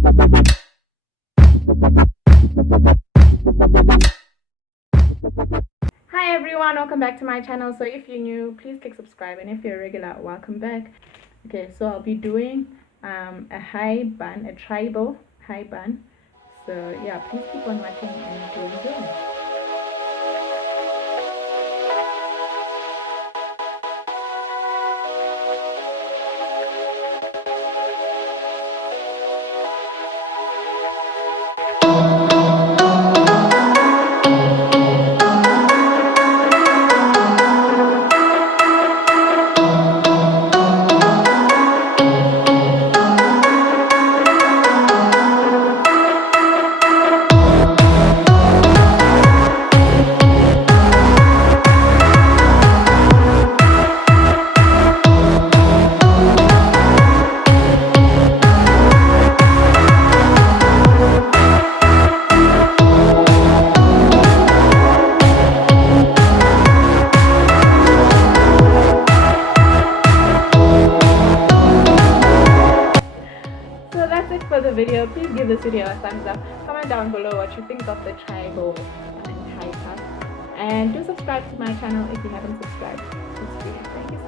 Hi everyone, welcome back to my channel. So if you're new, please click subscribe, and if you're a regular, welcome back. Okay, so I'll be doing a high bun, a tribal high bun. So yeah, please keep on watching and enjoy. So that's it for the video. Please give this video a thumbs up. Comment down below what you think of the tribal and high cut. And do subscribe to my channel if you haven't subscribed. It's free. Thank you so much.